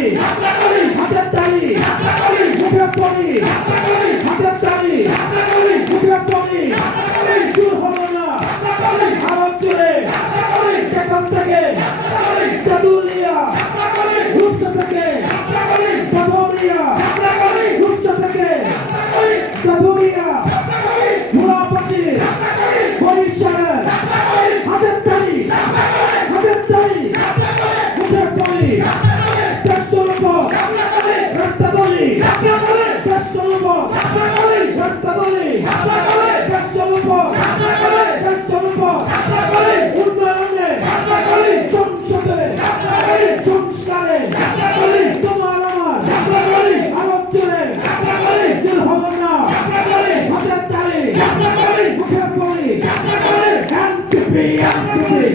তালি হাতের তালি মুখে পড়ি হাতের তালি মুখে পড়ি দূর হলো না ভারত জুড়ে সেখান থেকে চাদুলিয়া রূপসা থেকে চাদুলিয়া রূপসা থেকে চাদুলিয়া ভোলাপাশি বরিশালের হাতের তালি হাতের তালি মুখে পড়ি হাতের তালি মুখে পড়ি এনসিপি এনসিপি